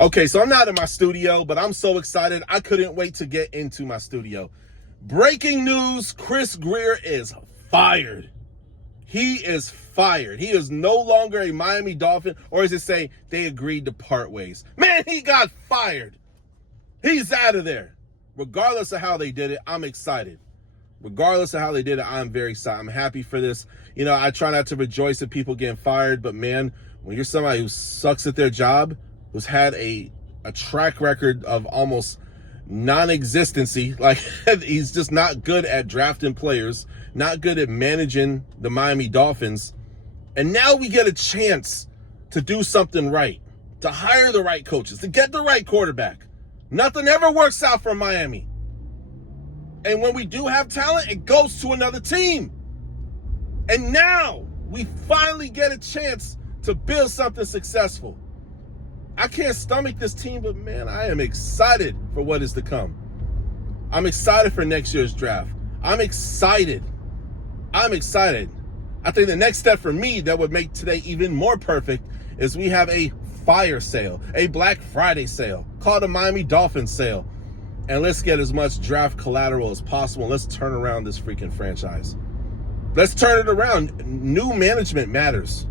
Okay, so I'm not in my studio, but I'm so excited. I couldn't wait to get into my studio. Breaking news, Chris Grier is fired. He is fired. He is no longer a Miami Dolphin, or as it say, they agreed to part ways. Man, he got fired. He's out of there. Regardless of how they did it, I'm excited. Regardless of how they did it, I'm very excited. I'm happy for this. You know, I try not to rejoice at people getting fired, but man, when you're somebody who sucks at their job, who's had a track record of almost non-existency, like he's just not good at drafting players, not good at managing the Miami Dolphins, and now we get a chance to do something right, to hire the right coaches, to get the right quarterback. Nothing ever works out for Miami. And when we do have talent, it goes to another team. And now we finally get a chance to build something successful. I can't stomach this team, but man, I am excited for what is to come. I'm excited for next year's draft. I'm excited. I think the next step for me that would make today even more perfect is we have a fire sale, a Black Friday sale called a Miami Dolphins sale. And let's get as much draft collateral as possible. Let's turn around this freaking franchise. Let's turn it around. New management matters.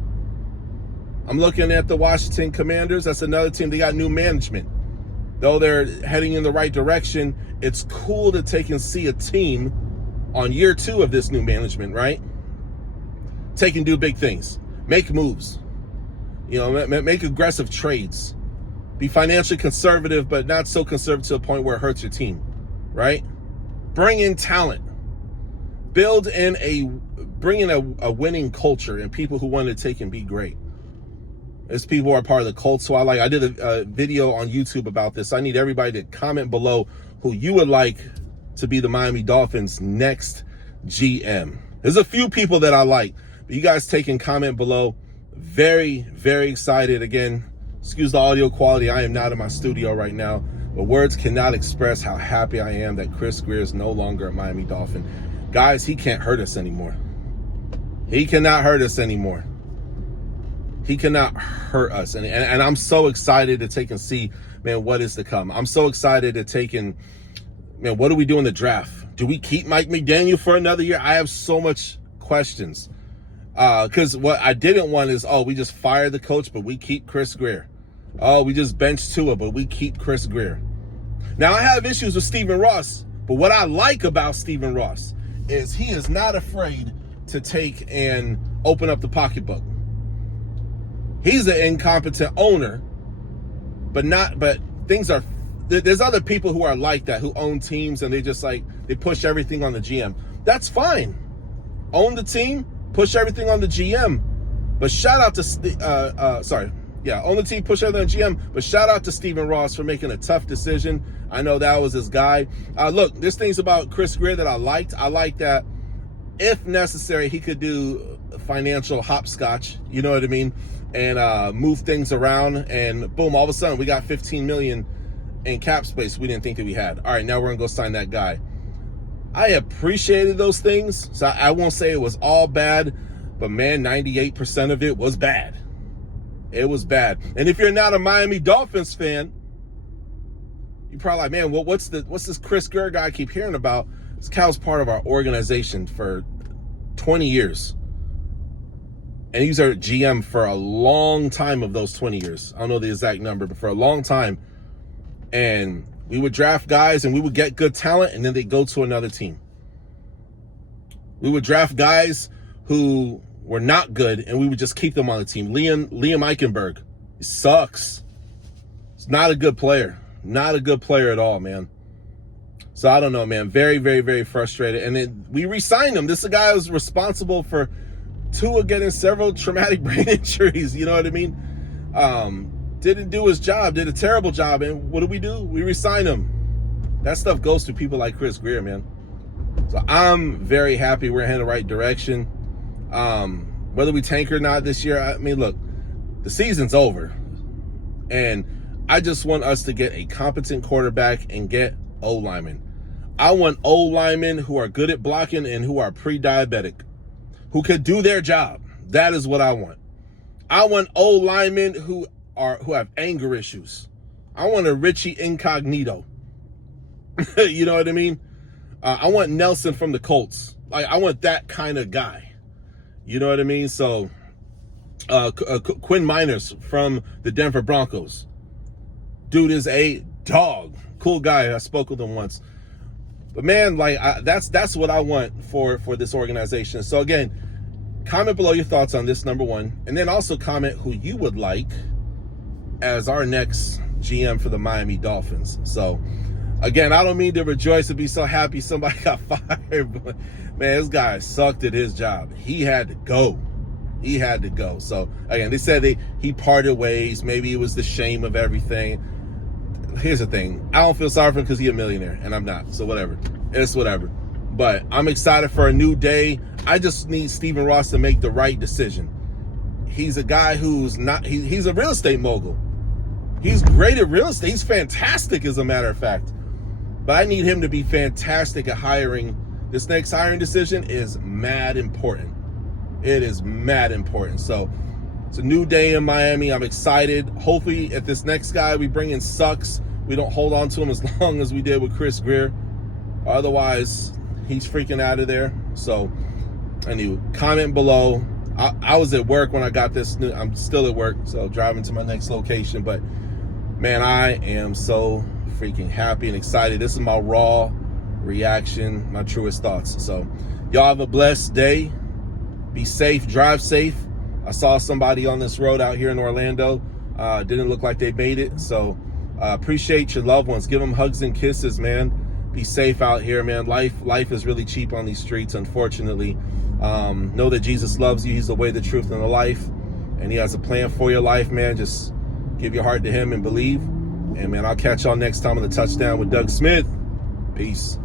I'm looking at the Washington Commanders. That's another team. They got new management. Though they're heading in the right direction, it's cool to take and see a team on year 2 of this new management, right? Take and do big things. Make moves. You know, make aggressive trades. Be financially conservative, but not so conservative to the point where it hurts your team, right? Bring in talent. Bring in a winning culture and people who want to take and be great. There's people who are part of the cult, so I did a video on YouTube about this. I need everybody to comment below who you would like to be the Miami Dolphins' next GM. There's a few people that I like, but you guys take and comment below. Very, very excited. Again, excuse the audio quality. I am not in my studio right now, but words cannot express how happy I am that Chris Grier is no longer a Miami Dolphin. Guys, he can't hurt us anymore. He cannot hurt us anymore. He cannot hurt us. And I'm so excited to take and see, man, what is to come. I'm so excited to take and, man, what do we do in the draft? Do we keep Mike McDaniel for another year? I have so much questions. Because what I didn't want is, we just fired the coach, but we keep Chris Grier. We just benched Tua, but we keep Chris Grier. Now, I have issues with Stephen Ross, but what I like about Stephen Ross is he is not afraid to take and open up the pocketbook. He's an incompetent owner, but there's other people who are like that, who own teams, and they push everything on the GM. That's fine. Own the team, push everything on the GM. But shout out to, own the team, push everything on the GM, but shout out to Stephen Ross for making a tough decision. I know that was his guy. Look, there's things about Chris Grier that I liked. I like that if necessary, he could do financial hopscotch, you know what I mean? And move things around, and boom, all of a sudden we got $15 million in cap space we didn't think that we had. All right, now we're gonna go sign that guy. I appreciated those things, so I won't say it was all bad, but man, 98% of it was bad. It was bad. And if you're not a Miami Dolphins fan, you're probably like, man, what's this Chris Grier guy I keep hearing about? This cow's part of our organization for 20 years. And he was our GM for a long time of those 20 years. I don't know the exact number, but for a long time. And we would draft guys and we would get good talent, and then they'd go to another team. We would draft guys who were not good, and we would just keep them on the team. Liam Eichenberg, he sucks. He's not a good player. Not a good player at all, man. So I don't know, man. Very, very, very frustrated. And then we re-signed him. This is a guy who was responsible for Tua getting several traumatic brain injuries, you know what I mean? Didn't do his job, did a terrible job, and what do? We re-sign him. That stuff goes to people like Chris Grier, man. So I'm very happy we're heading the right direction. Whether we tank or not this year, I mean, look, the season's over. And I just want us to get a competent quarterback and get O-linemen. I want O-linemen who are good at blocking and who are pre-diabetic, who could do their job. That is what I want. I want O-linemen who have anger issues, I want a Richie Incognito. You know what I mean? I want Nelson from the Colts. Like, I want that kind of guy. You know what I mean? So, Quinn Miners from the Denver Broncos. Dude is a dog. Cool guy. I spoke with him once. But man, like, that's what I want for this organization. So again, comment below your thoughts on this, number one. And then also comment who you would like as our next GM for the Miami Dolphins. So again, I don't mean to rejoice and be so happy somebody got fired, but man, this guy sucked at his job. He had to go. He had to go. So again, they said he parted ways. Maybe it was the shame of everything. Here's the thing. I don't feel sorry for him because he's a millionaire, and I'm not. So whatever. It's whatever. But I'm excited for a new day. I just need Stephen Ross to make the right decision. He's a guy who's not, he's a real estate mogul. He's great at real estate. He's fantastic, as a matter of fact. But I need him to be fantastic at hiring. This next hiring decision is mad important. It is mad important. So it's a new day in Miami. I'm excited. Hopefully, if this next guy we bring in sucks, we don't hold on to him as long as we did with Chris Grier. Otherwise, he's freaking out of there. So, anyway, comment below. I was at work when I got this. I'm still at work, so driving to my next location. But, man, I am so freaking happy and excited. This is my raw reaction, my truest thoughts. So, y'all have a blessed day. Be safe. Drive safe. I saw somebody on this road out here in Orlando. Didn't look like they made it. So appreciate your loved ones. Give them hugs and kisses, man. Be safe out here, man. Life is really cheap on these streets, unfortunately. Know that Jesus loves you. He's the way, the truth, and the life. And he has a plan for your life, man. Just give your heart to him and believe. And, man, I'll catch y'all next time on The Touchdown with Doug Smith. Peace.